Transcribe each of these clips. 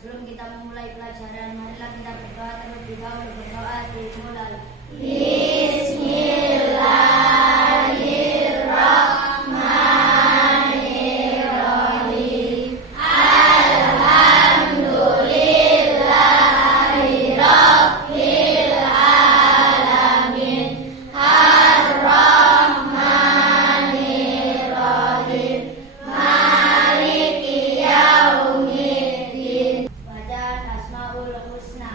sebelum kita memulai pelajaran, marilah kita berdoa terlebih dahulu. Berdoa dimulai. Bacaan Asmaul Husna.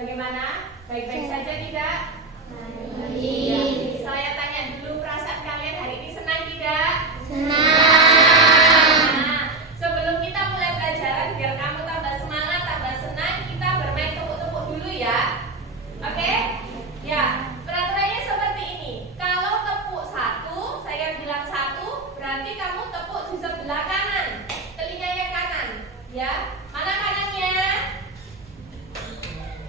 Bagaimana? Baik-baik saja tidak? Baik. Saya tanya dulu, perasaan kalian hari ini senang tidak? Senang. Nah, sebelum kita mulai pelajaran, biar kamu tambah semangat, tambah senang, kita bermain tepuk-tepuk dulu ya. Oke? Ya, peraturannya seperti ini. Kalau tepuk satu, saya bilang satu, berarti kamu tepuk di sebelah kanan, telinganya kanan. Ya, mana kanannya?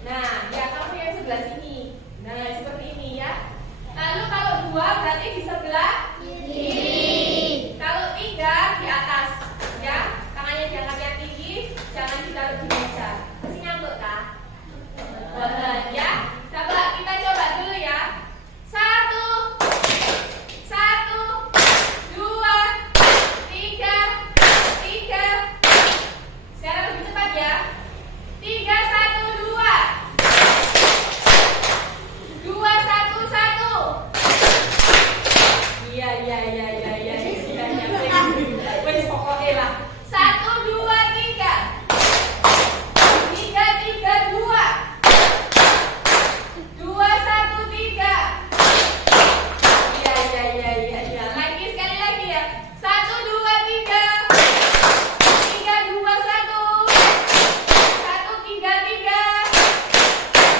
Nah, ya kamu yang sebelah sini. Nah, seperti ini ya. Lalu kalau dua berarti di sebelah kiri. Kalau tiga di atas, ya. Tangannya diangkat yang tinggi, jangan ditaruh di meja. Masih nyambut kah? Boleh ya. Coba kita coba dulu ya. Satu, dua, tiga. Sekarang lebih cepat ya. 3, 1, 2. 2, 1, 1. Iya. Wes pokoknya lah. 1, 2, 3. 3, 3, 2. 2, 1, 3. Iya. Lagi sekali lagi ya. 1, 2, 3. 3, 2, 1. 1, 3, 3.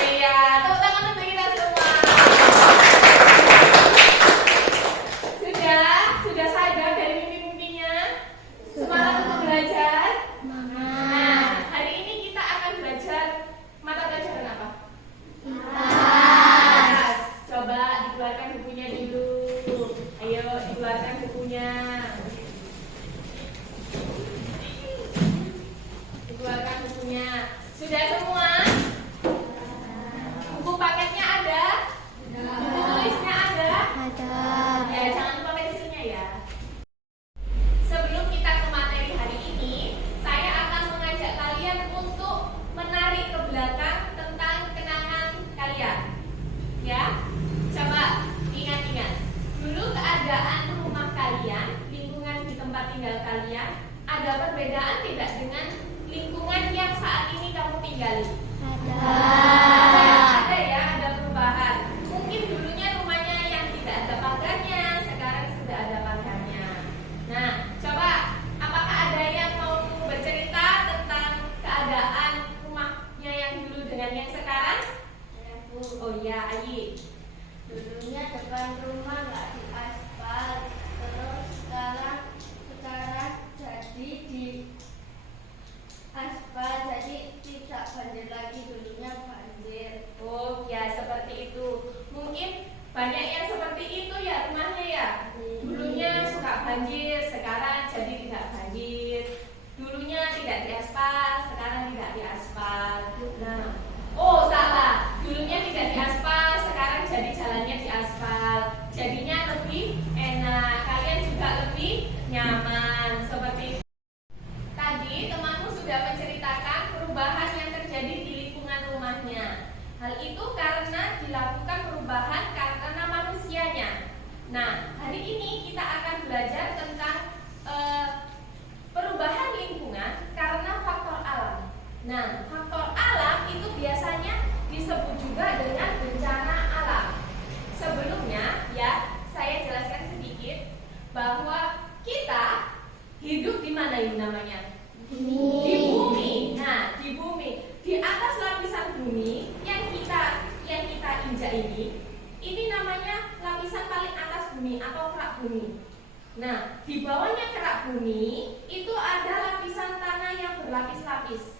Iya, tepuk tangan untuk kita semua. Sudah sadar dari mimpi-mimpinya? Semangat untuk belajar? Nah, hari ini kita akan belajar mata pelajaran apa? IPAS. Coba dikeluarkan bukunya dulu. Ayo, dikeluarkan bukunya. Dikeluarkan bukunya. Sudah semua? Buku paketnya ada? Buku tulisnya ada? Ya, jangan lupa pensilnya ya. Sebelum kita ke materi hari ini, saya akan mengajak kalian untuk menarik ke belakang tentang kenangan kalian. Ya, coba ada perbedaan tidak dengan lingkungan yang saat ini kamu tinggali? Ada ya, ada perubahan. Mungkin dulunya rumahnya yang tidak ada pagarnya, sekarang sudah ada pagarnya. Nah, coba apakah ada yang mau bercerita tentang keadaan rumahnya yang dulu dengan yang sekarang? Oh iya, Ayi. Dulunya depan rumah nggak diaspal, terus sekarang jadi di aspal, jadi tidak banjir lagi. Dulunya banjir. Oh ya, seperti itu. Mungkin banyak yang seperti itu ya rumahnya ya. Dulunya suka banjir, sekarang jadi tidak banjir. Dulunya tidak diaspal, sekarang tidak diaspal. Nah, oh salah. Dulunya tidak diaspal, sekarang jadi jalannya diaspal. Jadinya lebih enak. Kalian juga lebih nyaman. Seperti itu. Tadi temanmu sudah menceritakan perubahan yang terjadi di lingkungan rumahnya. Hal itu karena dilakukan perubahan karena manusianya. Nah, hari ini kita akan belajar tentang perubahan lingkungan karena faktor alam. Nah, faktor alam itu biasanya disebut juga dengan bencana alam. Sebelumnya, ya, saya jelaskan sedikit bahwa kita hidup di mana ini namanya? Di bumi. Nah, di bumi. Di atas lapisan bumi yang kita injak ini namanya lapisan paling atas bumi atau kerak bumi. Nah, di bawahnya kerak bumi itu ada lapisan tanah yang berlapis-lapis.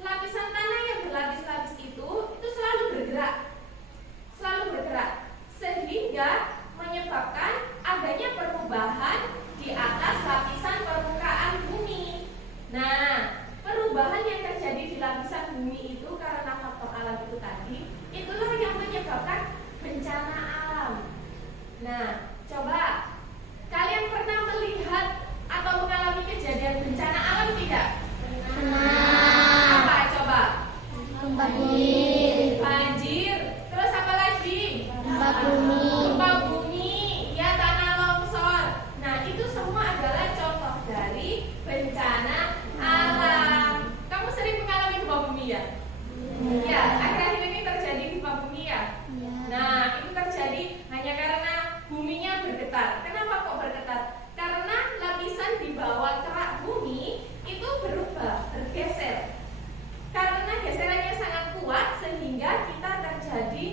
Lapisan tanah yang berlapis-lapis itu selalu bergerak, sehingga menyebabkan adanya perubahan di atas lapisan permukaan bumi. Nah, perubahan yang terjadi di lapisan bumi itu karena faktor alam itu tadi, itulah yang menyebabkan bencana alam. Nah, coba kalian pernah melihat atau mengalami kejadian bencana alam tidak? Apa coba? Banjir. Terus apa lagi? Gempa bumi, ya tanah longsor. Nah, itu semua adalah contoh dari bencana alam. Kamu sering mengalami gempa bumi ya? Ya, akhir-akhir ini terjadi gempa bumi ya? Nah, itu terjadi hanya karena buminya bergetar. Kenapa kok bergetar? Karena lapisan di bawah kerak bumi itu berubah, bergeser. Karena geserannya sangat kuat sehingga kita terjadi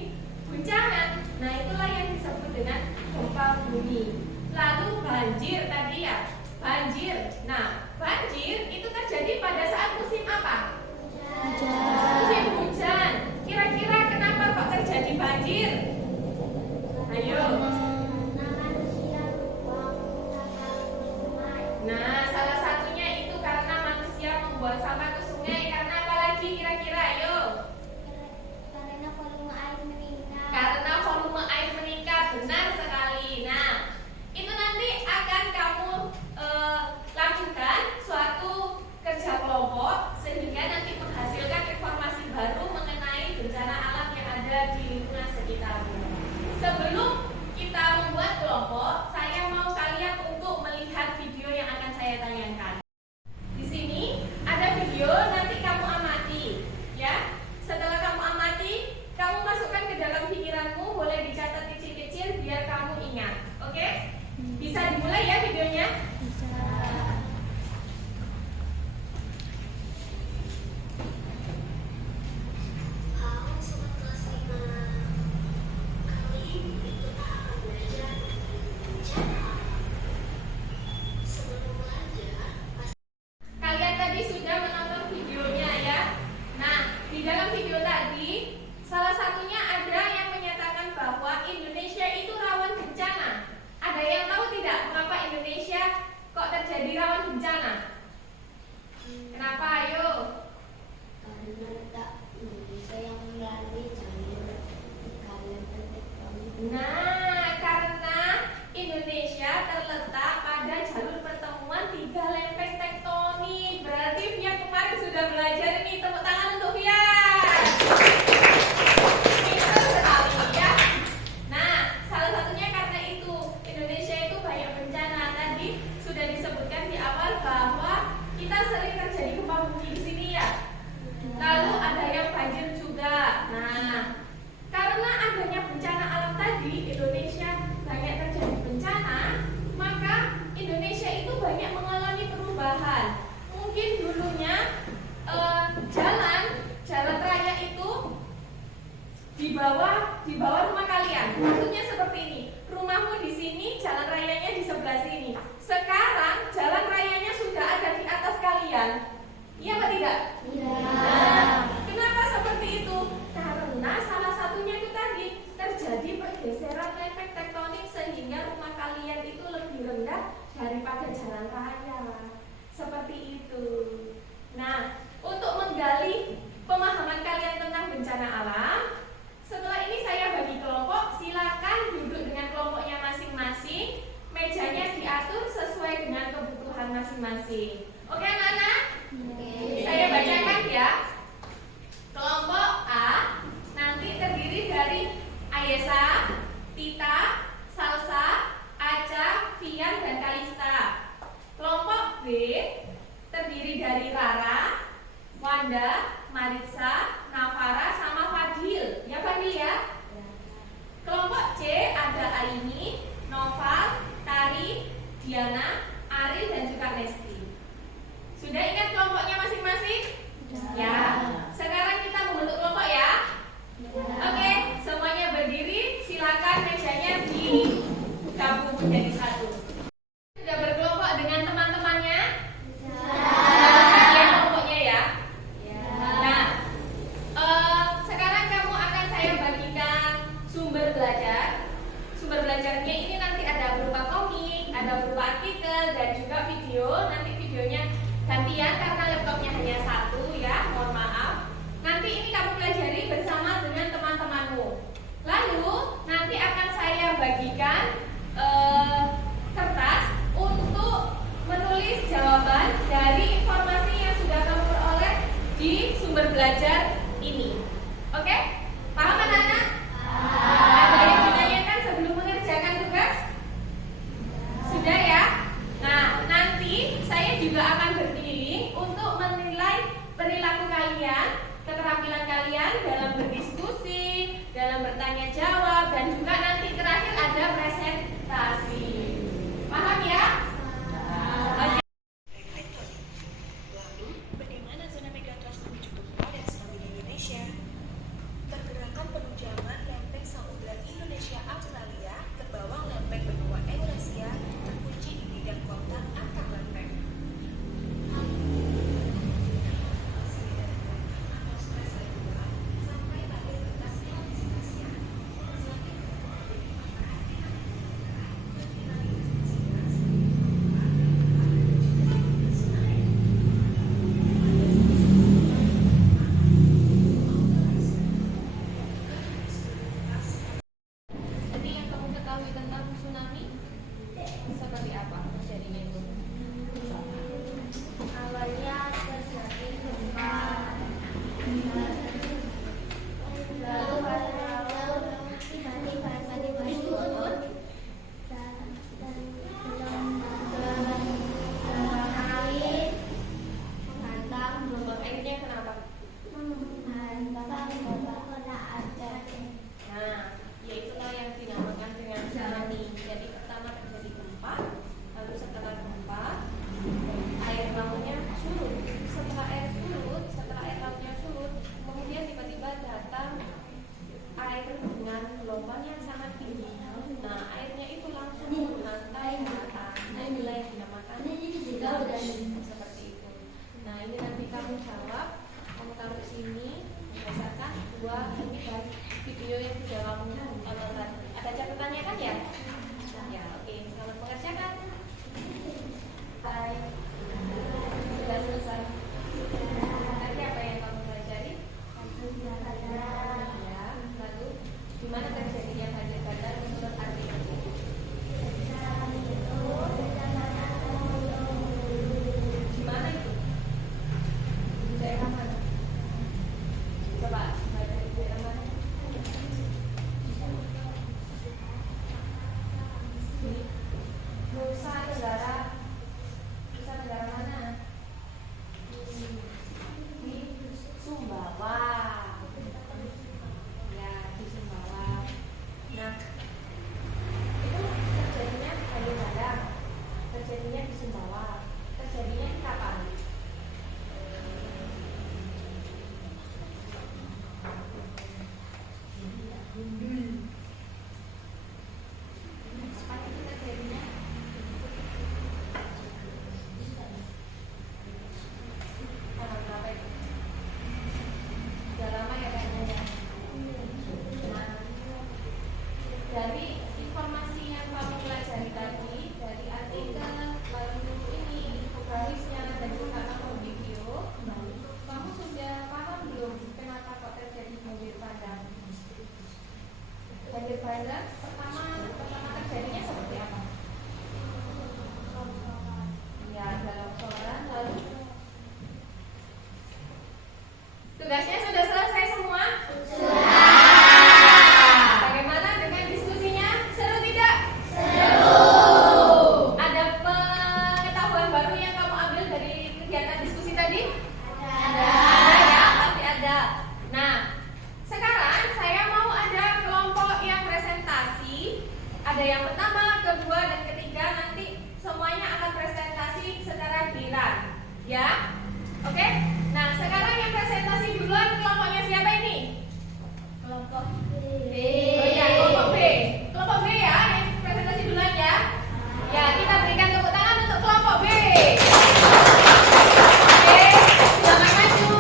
guncangan. Nah, itulah yang disebut dengan gempa bumi. Lalu banjir tadi ya, banjir. Nah, banjir itu terjadi pada saat musim apa? Musim hujan. Kira-kira kenapa kok terjadi banjir? Ayo. Nah, salah satunya itu karena manusia membuang sampah ke sungai. Karena apa lagi kira-kira? Ayo. Karena volume air meningkat. Karena volume air meningkat, benar sekali. Nah, itu nanti akan kamu lakukan suatu kerja kelompok sehingga nanti menghasilkan informasi baru mengenai bencana alam yang ada di lingkungan sekitarmu. Sebelum kita sehingga rumah kalian itu lebih rendah daripada jalan raya. Seperti itu. Nah, untuk menggali pemahaman kalian tentang bencana alam, setelah ini saya bagi kelompok. Silakan duduk dengan kelompoknya masing-masing. Mejanya diatur sesuai dengan kebutuhan masing-masing. Oke anak-anak? Saya bacakan ya. Kelompok A nanti terdiri dari Ayesa, Tita, Salsa, Aca, Fian, dan Kalista. Kelompok B terdiri dari Rara, Wanda, Maritza, Navara, sama Fadil. Ya Fadil ya? Kelompok C ada Aini, Noval, Tari, Diana, Ari, dan juga Nesti. Sudah ingat kelompoknya masing-masing? Ya. Sekarang kita membentuk kelompok ya. Oke, semuanya berdiri. Silakan mejanya digabung menjadi satu. Sudah berkelompok dengan teman-temannya? Bagian kelompoknya ya. Nah, sekarang kamu akan saya bagikan sumber belajar. Sumber belajarnya ini nanti ada berupa komik, ada berupa artikel, dan juga video. Nanti videonya gantian karena laptopnya hanya satu ya, mohon maaf. Nanti ini kamu pelajari bersama dengan teman-temanmu. Lalu nanti akan saya bagikan kertas untuk menulis jawaban dari informasi yang sudah kamu peroleh di sumber belajar ini. Oke? Paham anak-anak? Ada yang ditanyakan sebelum mengerjakan tugas? Sudah ya? Nah, nanti saya juga akan berkeliling untuk menilai perilaku kalian, keterampilan kalian dalam berdiskusi, dalam bertanya jawab, dan juga nanti terakhir ada presentasi. Paham ya? Oke. Lalu, bagaimana zona megatrust menuju gempa dan tsunami di Indonesia? Pergerakan penunjangan lempeng Samudra Indonesia-Australia ke bawah lempeng benua Eurasia terkunci di bidang kontak antar lempeng. Hal ini atmosfer saling berat sampai pada batas elastisitasnya. Jadi yang kamu ketahui tentang tsunami seperti apa terjadinya itu? Awalnya terjadi gempa, lalu laut tiba-tiba surut dan gelombang air menghantam Gelombang airnya kenapa? kota Aceh. Nah, yaitulah yang dinamakan dengan tsunami. Jadi pertama terjadi gempa, lalu setelah gempa air lautnya surut. Setelah air lautnya surut, kedua, dan ketiga nanti semuanya akan presentasi secara giliran. Ya, oke? Nah, sekarang yang presentasi duluan kelompoknya siapa ini? Kelompok B. Oh ya, kelompok B. Kelompok B ya, yang presentasi duluan ya. Ya, kita berikan tepuk tangan untuk kelompok B. Oke, selamat maju.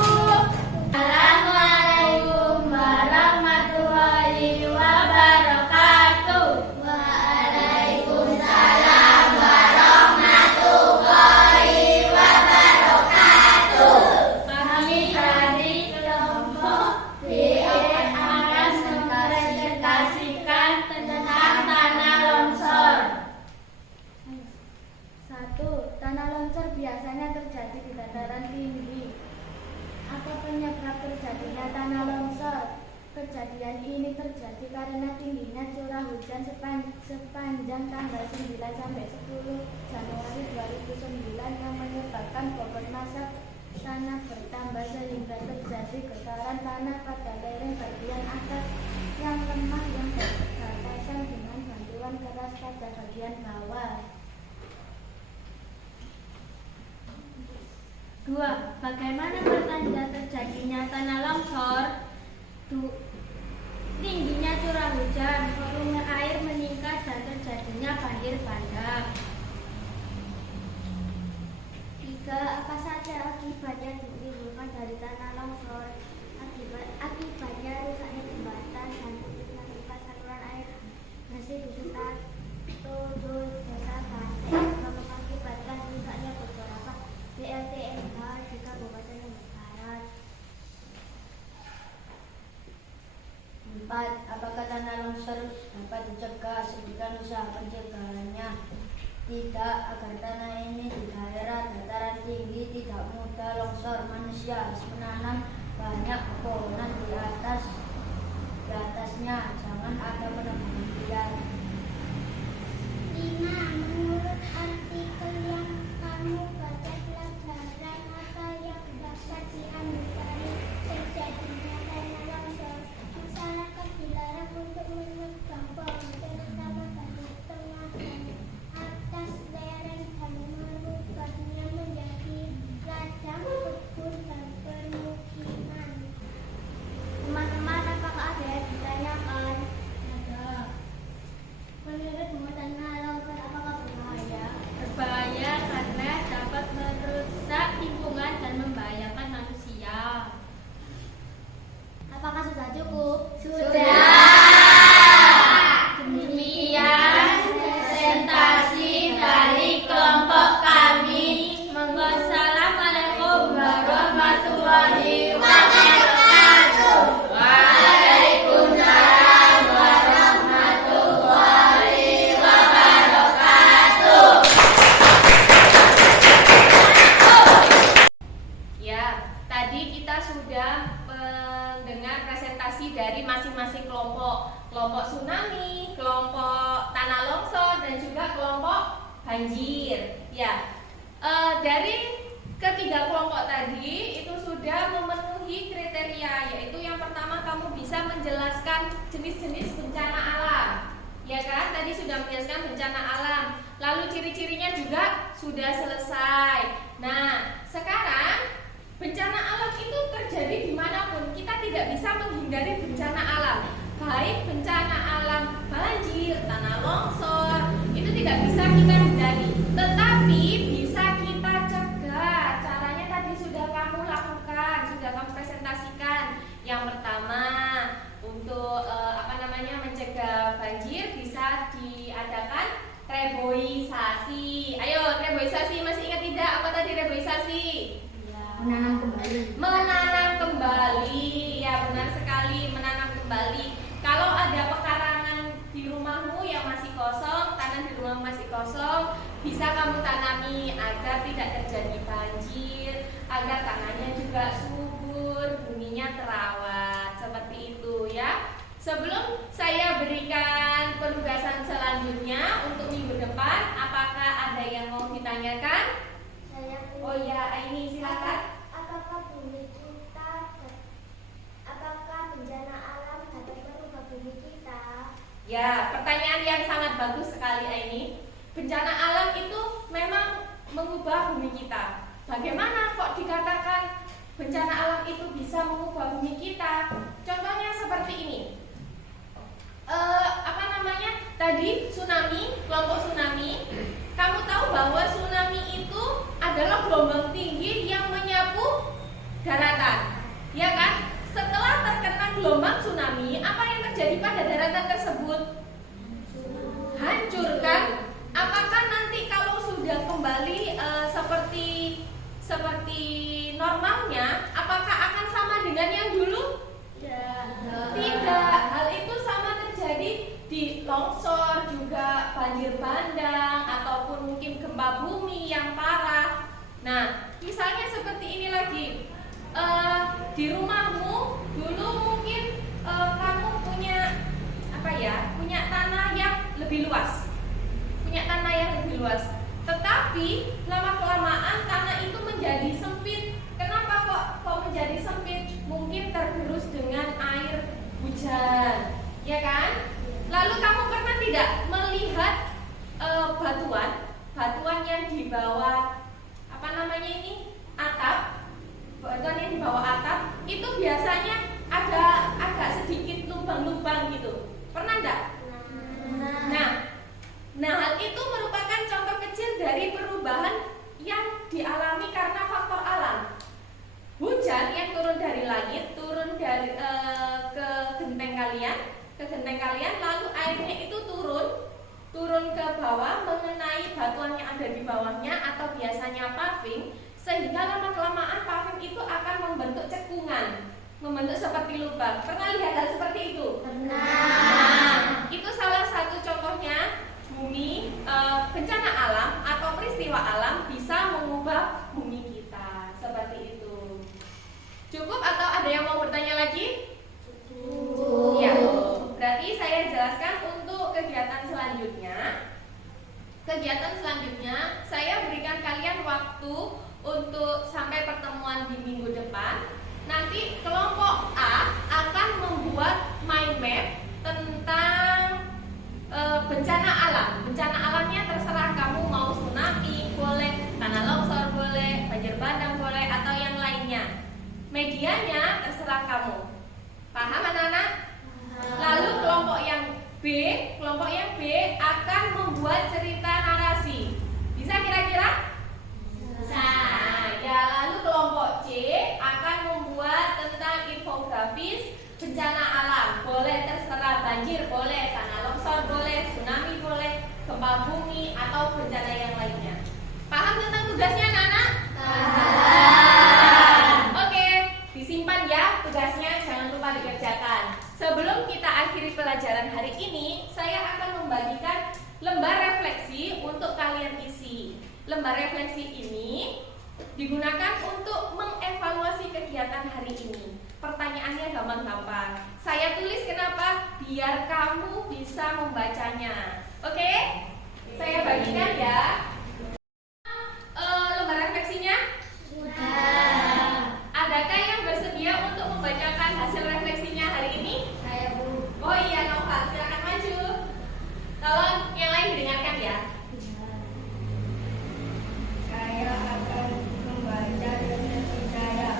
Assalamualaikum warahmatullahi wabarakatuh. Waalaikumsalam warahmatullahi wabarakatuh. Kami dari kelompok B akan mempresentasikan tentang tanah longsor. 1. Tanah longsor biasanya terjadi di dataran tinggi. Apa penyebab terjadinya tanah longsor? Kejadian ini terjadi karena tingginya curah hujan sepanjang tanggal 9 sampai 10 Januari 2009 yang menyebabkan bobot massa tanah bertambah sehingga terjadi getaran tanah pada lereng bagian atas yang lemah yang berbatasan dengan bantuan keras pada bagian bawah. 2. Bagaimana pertanda terjadinya tanah longsor? Tingginya curah hujan, volume air meningkat dan terjadinya banjir bandang. 3. Apa saja akibat yang ditimbulkan dari tanah longsor? Akibatnya rusaknya jembatan dan terputusnya pipa saluran air bersih di sekitar desa Banteng juga mengakibatkan rusaknya beberapa PLTMH di Kabupaten Lombok Barat. 4. Apakah tanah longsor dapat dicegah? Sebutkan usaha pencegahannya. Tidak, agar tanah ini di daerah dataran tinggi tidak mudah longsor. Manusia harus menanam banyak pepohonan di atasnya. Jangan ada penambangan liar. 5. Menurut artikel yang kamu baca, pelajaran apa yang dapat diambil dari terjadinya tanah longsor? Masyarakat dilarang untuk menebang pohon, terutama bagian tengah dan atas lereng, dan merubahnya menjadi ladang, kebun, dan permukiman. Teman-teman, apakah ada yang ditanyakan? Ada. Menurutmu tanah longsor apakah berbahaya? Berbahaya karena dapat merusak lingkungan dan membahayakan manusia. Apakah sudah cukup? Sudah. Demikian presentasi dari kelompok kami. Wassalamualaikum warahmatullahi wabarakatuh. Waalaikumsalam warahmatullahi wabarakatuh. Ya, tadi kita sudah mendengar presentasi dari masing-masing kelompok. Kelompok tsunami, kelompok tanah longsor, dan juga kelompok banjir. Ya, dari ketiga kelompok tadi itu sudah memenuhi kriteria, yaitu yang pertama kamu bisa menjelaskan jenis-jenis bencana alam. Ya kan, tadi sudah menjelaskan bencana alam. Lalu ciri-cirinya juga sudah selesai. Nah, sekarang bencana alam itu terjadi dimanapun. Kita tidak bisa menghindari bencana alam. Baik bencana alam banjir, tanah longsor, itu tidak bisa kita hindari. Tetapi bisa kita cegah. Caranya tadi sudah kamu lakukan, sudah kamu presentasikan. Yang pertama, untuk mencegah banjir bisa diadakan reboisasi. Ayo, reboisasi masih ingat tidak? Apa tadi reboisasi? Menanam kembali. Menanam kembali, ya benar sekali, menanam kembali. Kalau ada pekarangan di rumahmu yang masih kosong, tanah di rumahmu masih kosong, bisa kamu tanami agar tidak terjadi banjir, agar tanahnya juga subur, buminya terawat, seperti itu ya. Sebelum saya berikan penugasan selanjutnya untuk minggu depan, apakah ada yang mau ditanyakan? Oh ya, Aini silakan. Apakah bumi kita, apakah bencana alam dapat merubah bumi kita? Ya, pertanyaan yang sangat bagus sekali ini. Bencana alam itu memang mengubah bumi kita. Bagaimana kok dikatakan bencana alam itu bisa mengubah bumi kita? Contohnya seperti ini. Tadi tsunami, kelompok tsunami. Kamu tahu bahwa tsunami itu adalah gelombang tinggi yang menyapu daratan, ya kan? Setelah terkena gelombang tsunami, apa yang terjadi pada daratan tersebut? Hancur kan? Apakah nanti kalau sudah kembali seperti normalnya, apakah akan sama dengan yang dulu? Tidak. Hal itu sama terjadi di longsor, juga banjir bandang, ataupun mungkin gempa bumi yang parah. Nah, misalnya seperti ini lagi. Di rumahmu dulu mungkin kamu punya tanah yang lebih luas. Tetapi lama kelamaan tanah itu menjadi sempit. Kenapa kok menjadi sempit? Mungkin tergerus dengan air hujan, ya kan? Lalu kamu pernah tidak melihat batuan yang di bawah atap? Batuan yang di bawah atap itu biasanya ada agak sedikit lubang-lubang gitu. Pernah enggak? Nah, hal itu merupakan contoh kecil dari perubahan yang dialami karena faktor alam. Hujan yang turun dari langit, turun dari ke genteng kalian, lalu airnya itu turun ke bawah mengenai batuan yang ada di bawahnya atau biasanya paving, sehingga lama kelamaan paving itu akan membentuk cekungan, membentuk seperti lubang. Pernah lihat hal seperti itu? Pernah. Nah, itu salah satu contohnya bumi, bencana alam atau peristiwa alam bisa mengubah bumi kita seperti itu. Cukup atau ada yang mau bertanya lagi? Cukup. Ya, berarti saya jelaskan untuk kegiatan selanjutnya. Saya berikan kalian waktu untuk sampai pertemuan di minggu depan. Nanti kelompok A akan membuat mind map tentang bencana alam. Bencana alamnya terserah kamu mau tsunami boleh, tanah longsor boleh, banjir bandang boleh, atau yang lainnya. Medianya terserah kamu. Paham anak-anak? Lalu kelompok yang B akan membuat cerita narasi. Bisa kira-kira? Bisa. Nah, ya, lalu kelompok C akan membuat tentang infografis bencana alam. Boleh terserah, banjir boleh, tanah longsor boleh, tsunami boleh, gempa bumi atau bencana yang lainnya. Paham tentang tugasnya anak-anak? Paham. Oke, disimpan ya tugasnya, jangan lupa dikerjakan. Sebelum kita akhiri pelajaran hari ini, saya akan membagikan lembar refleksi untuk kalian isi. Lembar refleksi ini digunakan untuk mengevaluasi kegiatan hari ini. Pertanyaannya gampang-gampang. Saya tulis kenapa? Biar kamu bisa membacanya. Oke? Saya bagikan ya. Lembar refleksinya? Sudah. Adakah yang bersedia untuk membacakan hasil refleksinya hari ini? Saya Bu. Oh iya, Nova, silakan maju. Tolong yang lain didengarkan ya. Saya akan membaca refleksi saya.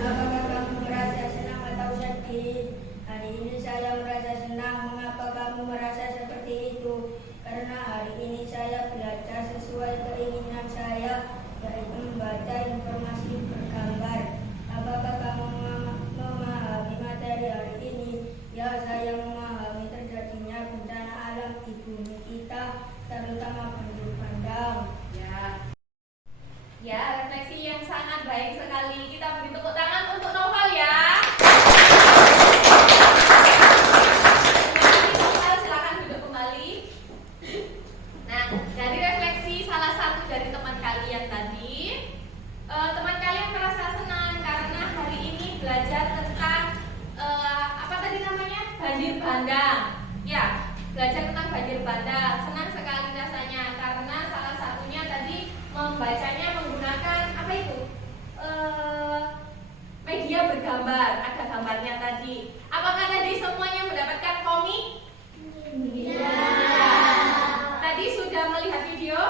Apakah kamu merasa senang atau sedih? Hari ini saya merasa senang. Mengapa kamu merasa seperti itu? Karena hari ini saya belajar sesuai keinginan saya, yaitu membaca informasi bergambar. Apakah kamu memahami materi hari ini? Ya, saya memahami terjadinya bencana alam di bumi kita, terutama banjir bandang. Ya, refleksi yang sangat baik sekali. Kita beri tepuk tangan untuk Noval ya. Noval, silakan duduk kembali. Nah, dari refleksi salah satu dari teman kalian tadi, teman kalian sudah melihat video?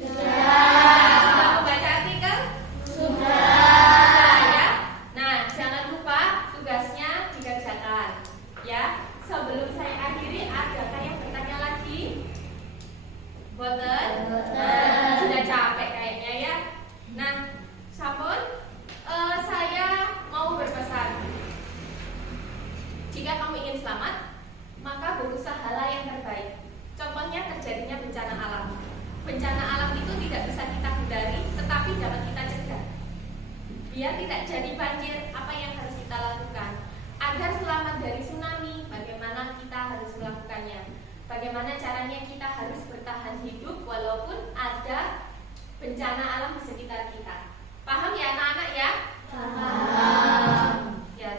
Sudah membaca artikel? Sudah ya. Nah, jangan lupa tugasnya dikerjakan. Ya. Sebelum saya akhiri, adakah yang bertanya lagi? Boten? Sudah capek kayaknya ya. Nah, sampun saya mau berpesan. Jika kamu ingin selamat, maka berusahalah yang terbaik. Contohnya terjadinya bencana alam. Bencana alam itu tidak bisa kita hindari, tetapi dapat kita cegah. Biar tidak jadi banjir, apa yang harus kita lakukan? Agar selamat dari tsunami, bagaimana kita harus melakukannya? Bagaimana caranya kita harus bertahan hidup walaupun ada bencana alam di sekitar kita. Paham ya anak-anak ya? Paham. Ya.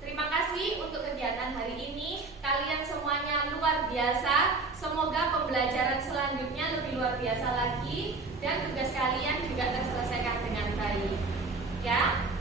Terima kasih untuk kegiatan hari ini. Kalian semuanya luar biasa. Semoga pembelajaran selanjutnya lebih luar biasa lagi dan tugas kalian juga terselesaikan dengan baik. Ya.